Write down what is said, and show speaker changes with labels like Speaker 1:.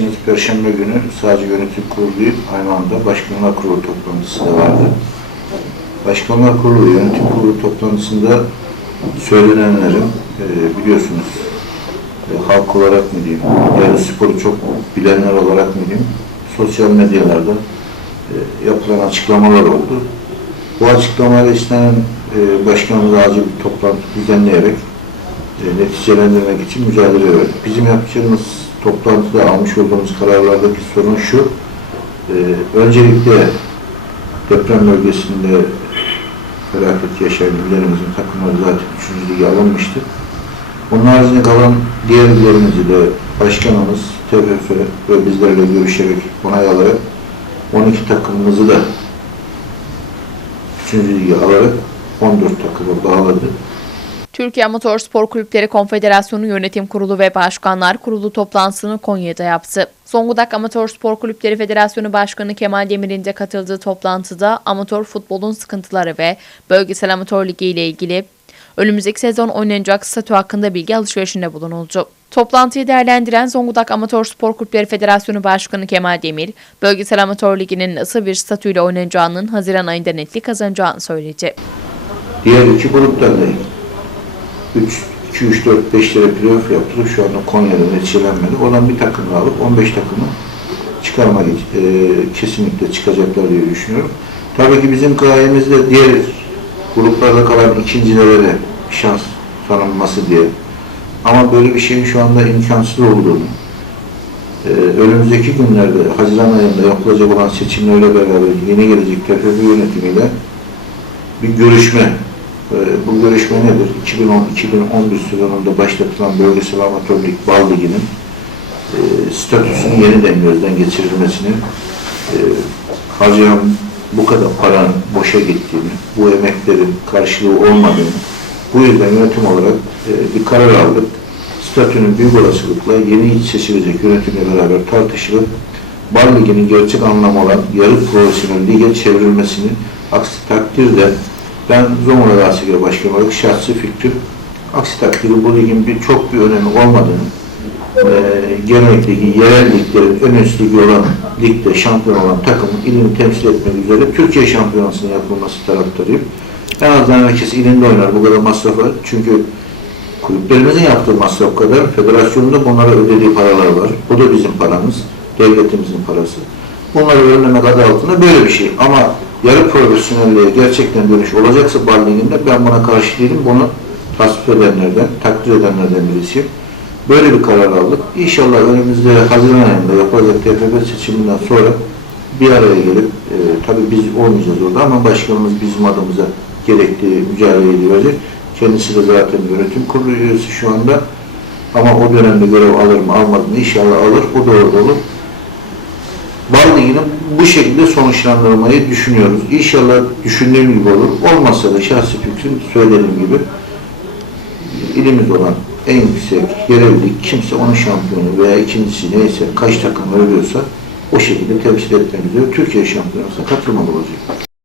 Speaker 1: bilirsiniz Perşembe günü sadece yönetim kurulu değil, aynı anda Başkanlar Kurulu toplantısı da vardı. Başkanlar Kurulu Yönetim Kurulu toplantısında söylenenlerin e, biliyorsunuz e, halk olarak mı diyeyim, yarı sporu çok bilenler olarak mı diyeyim, sosyal medyalarda e, yapılan açıklamalar oldu. Bu açıklamalar istenen başkanımız acil bir toplantı düzenleyerek e, neticelendirmek için mücadele verdik. Bizim yapacağımız toplantıda almış olduğumuz kararlardaki sorun şu, e, öncelikle deprem bölgesinde felaket yaşayan illerimizin takımları zaten 3. lige alınmıştı. Onun haricinde kalan diğer illerimizi de başkanımız TFF ve bizlerle görüşerek onay alarak 12 takımımızı da 3. lige alarak 14 takımı bağladı.
Speaker 2: Türkiye Amatör Spor Kulüpleri Konfederasyonu Yönetim Kurulu ve Başkanlar Kurulu toplantısını Konya'da yaptı. Zonguldak Amatör Spor Kulüpleri Federasyonu Başkanı Kemal Demir'in de katıldığı toplantıda amatör futbolun sıkıntıları ve bölgesel amatör ligi ile ilgili önümüzdeki sezon oynanacak statü hakkında bilgi alışverişinde bulunuldu. Toplantıyı değerlendiren Zonguldak Amatör Spor Kulüpleri Federasyonu Başkanı Kemal Demir, bölgesel amatör liginin nasıl bir statüyle oynanacağının Haziran ayında netlik kazanacağını söyledi.
Speaker 1: Diğer iki gruptan da 3, 2, 3, 4, 5 lira playoff yaptırıp şu anda Konya'da neticelenmedi. Oradan bir takımı alıp 15 takımı çıkarmak e, kesinlikle çıkacaklar diye düşünüyorum. Tabii ki bizim gayemiz de diğer gruplarda kalan ikincilere de şans tanınması diye. Ama böyle bir şeyin şu anda imkansız olduğunu, e, önümüzdeki günlerde Haziran ayında yapılacak olan seçimlerle beraber yeni gelecek TFF yönetimiyle bir görüşme Bu görüşme nedir? 2010-2011 sezonunda başlatılan bölgesel amatör lig bal liginin e, statüsünün yeniden gözden geçirilmesini, e, harcayan bu kadar paranın boşa gittiğini, bu emeklerin karşılığı olmadığını, bu yüzden yönetim olarak e, bir karar aldık. Statünün büyük olasılıkla yeni seçilecek yönetimle beraber tartışılıp Bal Ligi'nin gerçek anlamı olan yarı profesyonel lige çevrilmesini aksi takdirde ben Zonguldak Asigara Başkanı olarak şahsi fikrim aksi takdirde bu ligin bir, çok bir önemi olmadığını e, genel ligi, yerel liglerin en üst ligi olan ligde şampiyon olan takımın ilini temsil etmek üzere Türkiye şampiyonasının yapılması taraftarıyım. En azından herkes ilinde oynar bu kadar masrafa. Çünkü kulüplerimizin yaptığı masraf kadar federasyonun da bunlara ödediği paralar var. Bu da bizim paramız, devletimizin parası. Bunları önlemek adı altında böyle bir şey. Ama yarı profesyonelliğe gerçekten dönüş olacaksa bal liginde ben buna karşı değilim. Bunu tasvip edenlerden, takdir edenlerden birisiyim. Böyle bir karar aldık. İnşallah önümüzde Haziran ayında yapılacak TFF seçiminden sonra bir araya gelip, e, tabii biz olmayacağız orada ama başkanımız bizim adımıza gerektiği mücadeleyi verecek. Kendisi de zaten yönetim kurulu üyesi şu anda. Ama o dönemde görev alır mı almaz mı inşallah alır. O da orada olur. Ligi'ni bu şekilde sonuçlandırmayı düşünüyoruz. İnşallah düşündüğüm gibi olur. Olmazsa da şahsi fikrim söylediğim gibi ilimiz olan en yüksek yerellik kimse onun şampiyonu veya ikincisi neyse kaç takım ölüyorsa o şekilde temsil etmek üzere Türkiye şampiyonasına katılmalı olacak.